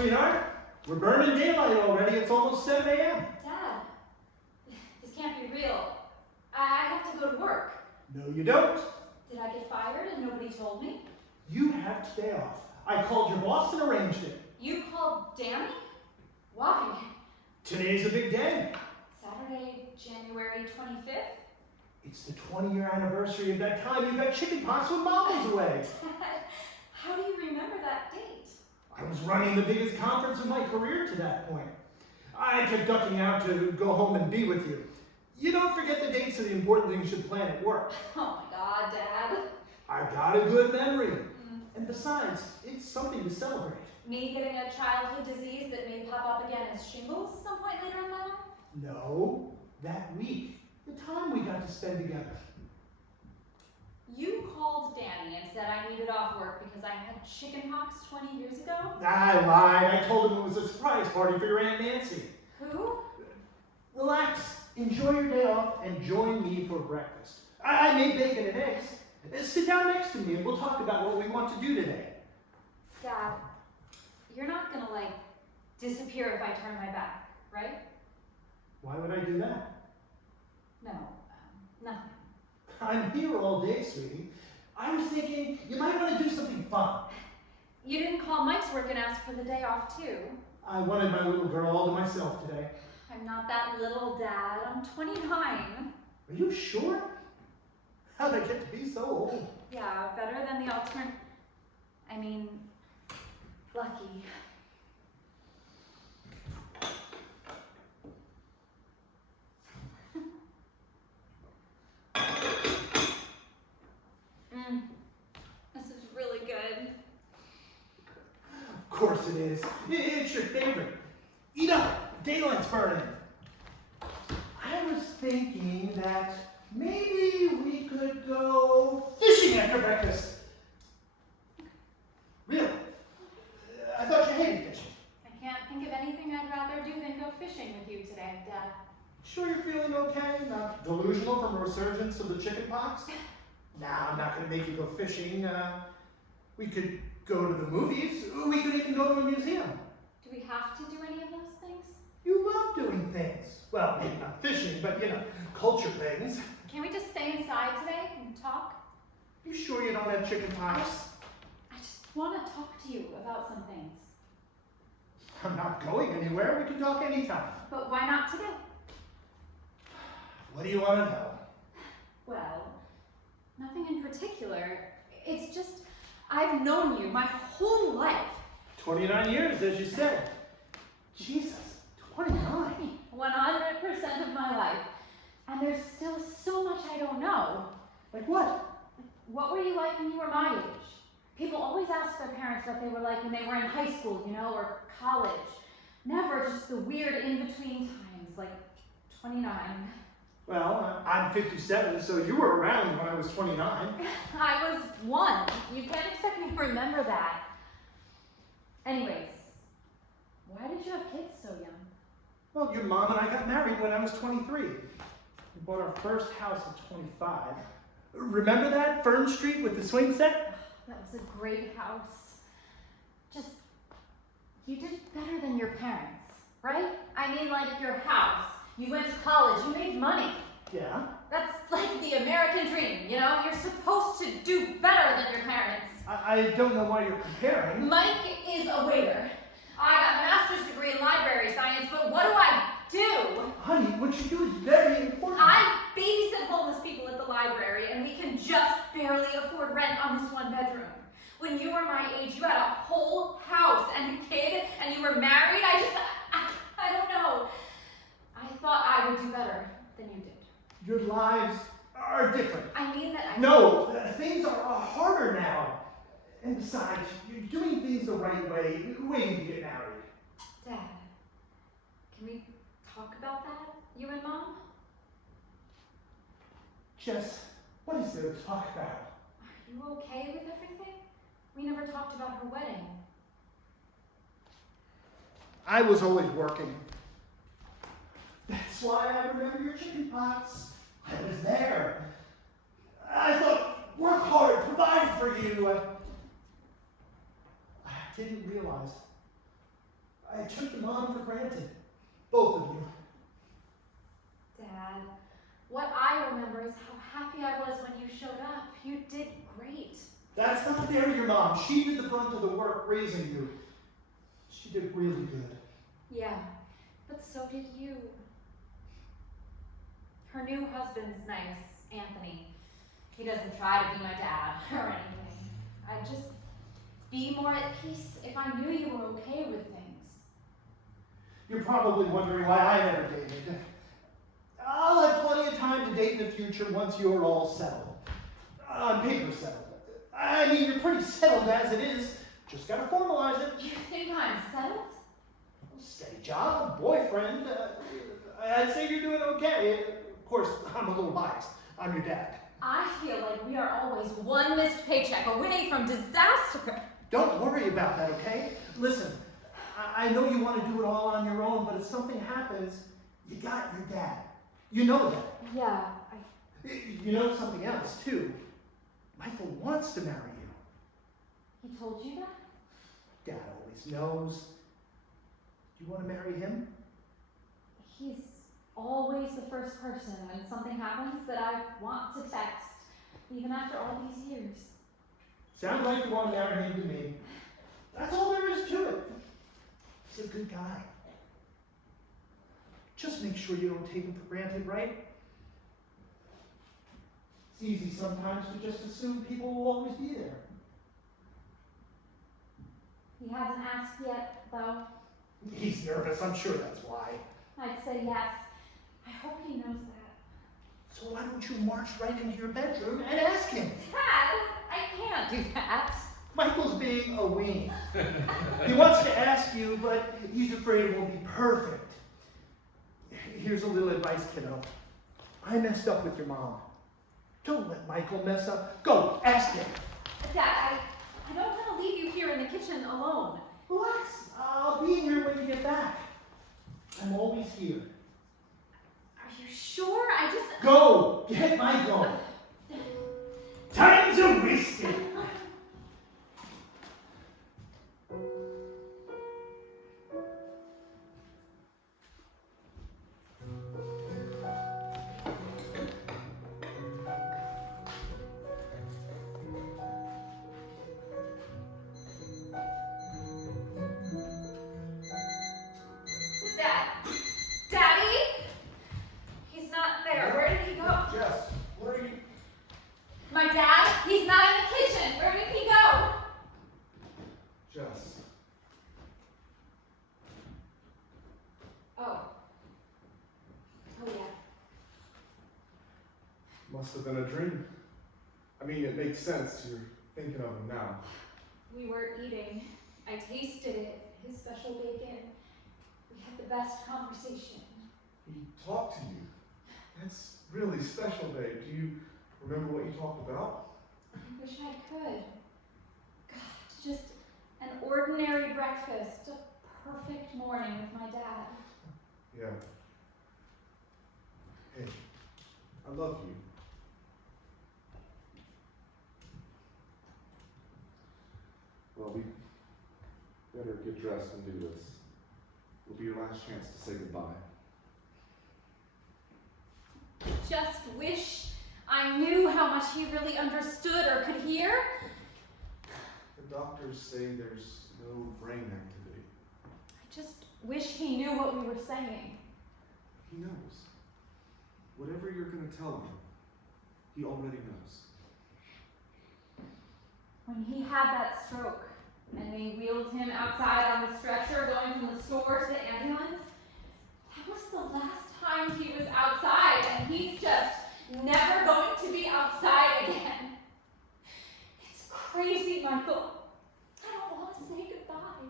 sweetheart. We're burning daylight already. It's almost 7 a.m. Dad, this can't be real. I have to go to work. No, you don't. Did I get fired and nobody told me? You have today off. I called your boss and arranged it. You called Danny? Why? Today's a big day. Saturday, January 25th? It's the 20-year anniversary of that time you got chicken pox when Mom was away. Dad, how do you remember that date? I was running the biggest conference of my career to that point. I kept ducking out to go home and be with you. You don't forget the dates of the important things you plan at work. Oh my God, Dad. I got a good memory. And besides, it's something to celebrate. Me getting a childhood disease that may pop up again as shingles some point later in my life? No, that week. The time we got to spend together. You called Danny and said I needed off work because I had chicken pox 20 years ago? I lied. I told him it was a surprise party for your Aunt Nancy. Who? Relax. Enjoy your day off and join me for breakfast. I made bacon and eggs. Sit down next to me and we'll talk about what we want to do today. Dad, you're not gonna, disappear if I turn my back, right? Why would I do that? No, nothing. I'm here all day, sweetie. I was thinking you might want to do something fun. You didn't call Mike's work and ask for the day off, too. I wanted my little girl all to myself today. I'm not that little, Dad. I'm 29. Are you sure? How'd I get to be so old? Yeah, better than the alternate. I mean, lucky. This is really good. Of course it is. It's your favorite. Eat up. Daylight's burning. I was thinking that maybe we could go fishing after breakfast. Really? I thought you hated fishing. I can't think of anything I'd rather do than go fishing with you today, Dad. Sure you're feeling okay? Not delusional from a resurgence of the chicken pox? Nah, I'm not going to make you go fishing. We could go to the movies. We could even go to a museum. Do we have to do any of those things? You love doing things. Well, maybe not fishing, but culture things. Can we just stay inside today and talk? You sure you don't have chicken pox? I just want to talk to you about some things. I'm not going anywhere. We can talk anytime. But why not today? What do you want to know? Well, nothing in particular. It's just, I've known you my whole life. 29 years, as you said. Jesus, 29. 100% of my life. And there's still so much I don't know. Like what? What were you like when you were my age? People always ask their parents what they were like when they were in high school, or college. Never just the weird in-between times, like 29. Well, I'm 57, so you were around when I was 29. I was 1. You can't expect me to remember that. Anyways, why did you have kids so young? Well, your mom and I got married when I was 23. We bought our first house at 25. Remember that? Fern Street with the swing set? That was a great house. Just, you did better than your parents, right? I mean, like your house. You went to college, you made money. Yeah. That's like the American dream, You're supposed to do better than your parents. I don't know why you're comparing. Mike is a waiter. I got a master's degree in library science, but what do I do? Honey, what you do is very important. I babysit homeless people at the library, and we can just barely afford rent on this one bedroom. When you were my age, you had a whole house and a kid, and you were married. I don't know. I thought I would do better than you did. Your lives are different. I mean that I... No, things are harder now. And besides, you're doing things the right way, waiting to get married. Dad, can we talk about that, you and Mom? Jess, what is there to talk about? Are you okay with everything? We never talked about her wedding. I was always working. That's why I remember your chicken pox. I was there. I thought, work hard, provide for you. I didn't realize I took your mom for granted. Both of you. Dad, what I remember is how happy I was when you showed up. You did great. That's not fair to your mom. She did the brunt of the work raising you. She did really good. Yeah, but so did you. Her new husband's nice, Anthony. He doesn't try to be my dad or anything. I'd just be more at peace if I knew you were okay with things. You're probably wondering why I never dated. I'll have plenty of time to date in the future once you're all settled. On paper settled. I mean, you're pretty settled as it is. Just gotta formalize it. You think I'm settled? Steady job, boyfriend. I'd say you're doing okay. Of course, I'm a little biased. I'm your dad. I feel like we are always one missed paycheck away from disaster. Don't worry about that, okay? Listen, I know you want to do it all on your own, but if something happens, you got your dad. You know that. Yeah, You know something else, too. Michael wants to marry you. He told you that? Dad always knows. Do you want to marry him? He's always the first person when something happens that I want to text, even after all these years. Sounds like you want to marry him to me. That's all there is to it. He's a good guy. Just make sure you don't take him for granted, right? It's easy sometimes to just assume people will always be there. He hasn't asked yet, though. He's nervous, I'm sure that's why. I'd say yes. I hope he knows that. So why don't you march right into your bedroom and ask him? Dad, I can't do that. Michael's being a weenie. He wants to ask you, but he's afraid it won't be perfect. Here's a little advice, kiddo. I messed up with your mom. Don't let Michael mess up. Go, ask him. Dad, I don't want to leave you here in the kitchen alone. Relax. I'll be here when you get back. I'm always here. Are you sure? I just... Go! Get my going. Time's a wasted. Daddy? He's not there. Where did he go? Jess, what are you... My dad? He's not in the kitchen. Where did he go? Jess. Oh. Oh, yeah. Must have been a dream. I mean, it makes sense. You're thinking of him now. We were eating. I tasted it. His special bacon. We had the best conversation. He talked to you. That's really special, babe. Do you remember what you talked about? I wish I could. God, just an ordinary breakfast. A perfect morning with my dad. Yeah. Hey, I love you. Well, we better get dressed and do this. It'll be your last chance to say goodbye. Just wish I knew how much he really understood or could hear. The doctors say there's no brain activity. I just wish he knew what we were saying. He knows. Whatever you're going to tell him, he already knows. When he had that stroke and they wheeled him outside on the stretcher going from the store to the ambulance, that was the last time he was outside, and he's just never going to be outside again. It's crazy, Michael. I don't want to say goodbye.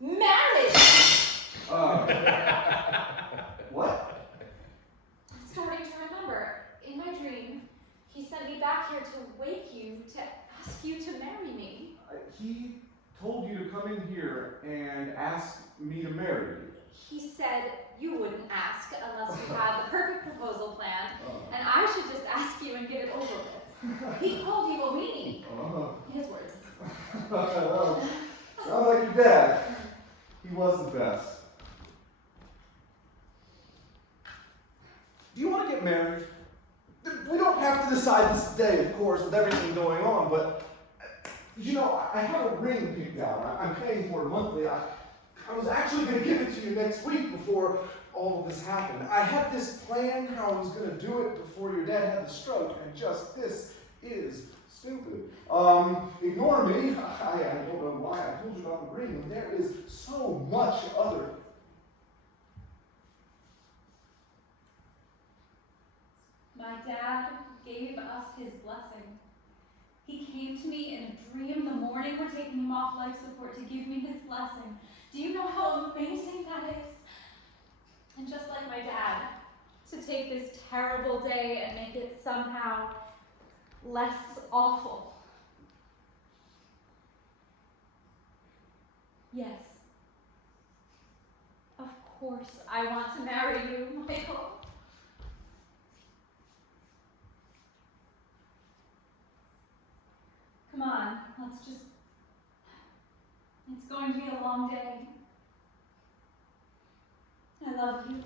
Marriage! What? I'm starting to remember. In my dream, he sent me back here to wake you, to ask you to marry me. He told you to come in here and ask me to marry you. He said you wouldn't ask unless you had the perfect proposal planned, and I should just ask you and get it over with. He called you a weenie. His words. Well, sounds like your dad. He was the best. Do you want to get married? We don't have to decide this today, of course, with everything going on, but you know, I have a ring picked out. I'm paying for it monthly. I was actually going to give it to you next week before all of this happened. I had this plan how I was going to do it before your dad had the stroke, and just this is stupid. Ignore me. I don't know why I told you about the ring. There is so much other. My dad gave us his blessing. He came to me in a dream the morning we're taking him off life support to give me his blessing. Do you know how amazing that is? And just like my dad, to take this terrible day and make it somehow less awful. Yes. Of course I want to marry you, Michael. Come on, it's going to be a long day. I love you.